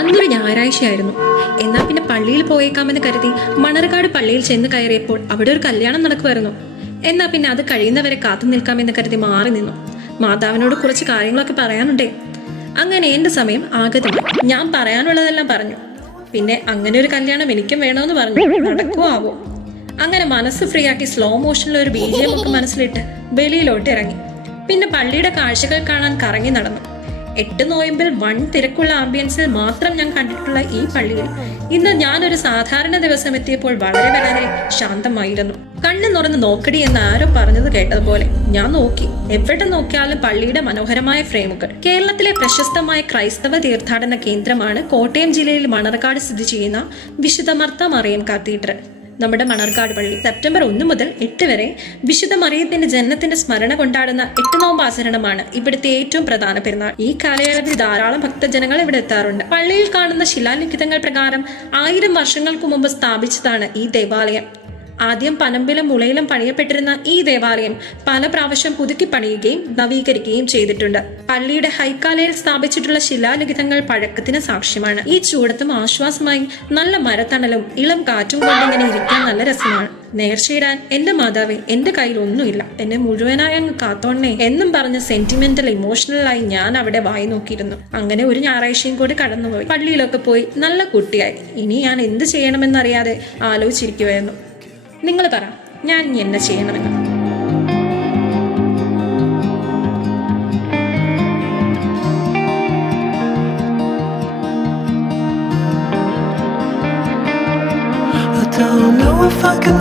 അന്നൊരു ഞായറാഴ്ചയായിരുന്നു. എന്നാൽ പിന്നെ പള്ളിയിൽ പോയേക്കാമെന്ന് കരുതി മണർകാട് പള്ളിയിൽ ചെന്ന് കയറിയപ്പോൾ അവിടെ ഒരു കല്യാണം നടക്കുമായിരുന്നു. എന്നാൽ പിന്നെ അത് കഴിയുന്നവരെ കാത്തു നിൽക്കാമെന്ന് കരുതി മാറി നിന്നു. മാതാവിനോട് കുറച്ച് കാര്യങ്ങളൊക്കെ പറയാനുണ്ടേ. അങ്ങനെ എന്റെ സമയം ആഗതമായി. ഞാൻ പറയാനുള്ളതെല്ലാം പറഞ്ഞു. പിന്നെ അങ്ങനെ ഒരു കല്യാണം എനിക്കും വേണമെന്ന് പറഞ്ഞു. നടക്കുവോ ആവോ? അങ്ങനെ മനസ്സ് ഫ്രീ ആക്കി സ്ലോ മോഷനിൽ ഒരു BGM ഒക്കെ മനസ്സിലിട്ട് വെളിയിലോട്ട് ഇറങ്ങി. പിന്നെ പള്ളിയുടെ കാഴ്ചകൾ കാണാൻ കറങ്ങി നടന്നു. 8 നോയമ്പിൽ വൺ തിരക്കുള്ള ആംബിയൻസിൽ മാത്രം ഞാൻ കണ്ടിട്ടുള്ള ഈ പള്ളിയിൽ ഇന്ന് ഞാനൊരു സാധാരണ ദിവസം എത്തിയപ്പോൾ വളരെ വളരെ ശാന്തമായിരുന്നു. കണ്ണു തുറന്ന് നോക്കടി എന്ന് ആരോ പറഞ്ഞത് കേട്ടതുപോലെ ഞാൻ നോക്കി. എവിടെ നോക്കിയാലും പള്ളിയുടെ മനോഹരമായ ഫ്രെയിമുകൾ. കേരളത്തിലെ പ്രശസ്തമായ ക്രൈസ്തവ തീർത്ഥാടന കേന്ദ്രമാണ് കോട്ടയം ജില്ലയിൽ മണർകാട് സ്ഥിതി ചെയ്യുന്ന വിശുദ്ധ മർത്ത മറിയം കത്തീഡ്രൽ. നമ്മുടെ മണർകാട് പള്ളി സെപ്റ്റംബർ 1 മുതൽ 8 വരെ വിശുദ്ധ മറിയത്തിന്റെ ജനനത്തിന്റെ സ്മരണ കൊണ്ടാടുന്ന 8 നോമ്പ് ആചരണമാണ് ഇവിടുത്തെ ഏറ്റവും പ്രധാന പെരുന്നാൾ. ഈ കാലയളവിൽ ധാരാളം ഭക്തജനങ്ങൾ ഇവിടെ എത്താറുണ്ട്. പള്ളിയിൽ കാണുന്ന ശിലാലിഖിതങ്ങൾ പ്രകാരം 1000 വർഷങ്ങൾക്ക് മുമ്പ് സ്ഥാപിച്ചതാണ് ഈ ദേവാലയം. ആദ്യം പനമ്പിലും മുളയിലും പണിയപ്പെട്ടിരുന്ന ഈ ദേവാലയം പല പ്രാവശ്യം പുതുക്കി പണിയുകയും നവീകരിക്കുകയും ചെയ്തിട്ടുണ്ട്. പള്ളിയുടെ ഹൈക്കാലയിൽ സ്ഥാപിച്ചിട്ടുള്ള ശിലാലിഖിതങ്ങൾ പഴക്കത്തിന് സാക്ഷ്യമാണ്. ഈ ചൂടത്തും ആശ്വാസമായി നല്ല മരത്തണലും ഇളം കാറ്റും കൊണ്ടിങ്ങനെ ഇരിക്കാൻ നല്ല രസമാണ്. നേർച്ചയിടാൻ എന്റെ മാതാവേ എന്റെ കയ്യിൽ ഒന്നുമില്ല, എന്നെ മുഴുവനായി അങ്ങ് കാത്തോണേ എന്നും പറഞ്ഞ് സെന്റിമെന്റൽ ഇമോഷണലായി ഞാൻ അവിടെ വായി നോക്കിയിരുന്നു. അങ്ങനെ ഒരു ഞായറാഴ്ചയും കൂടി കടന്നുപോയി. പള്ളിയിലൊക്കെ പോയി നല്ല കുട്ടിയായി. ഇനി ഞാൻ എന്ത് ചെയ്യണമെന്നറിയാതെ ആലോചിച്ചിരിക്കുമായിരുന്നു. നിങ്ങൾ പറ, ഞാൻ ഇനി എന്നെ ചെയ്യണമെന്ന്? I don't know if I can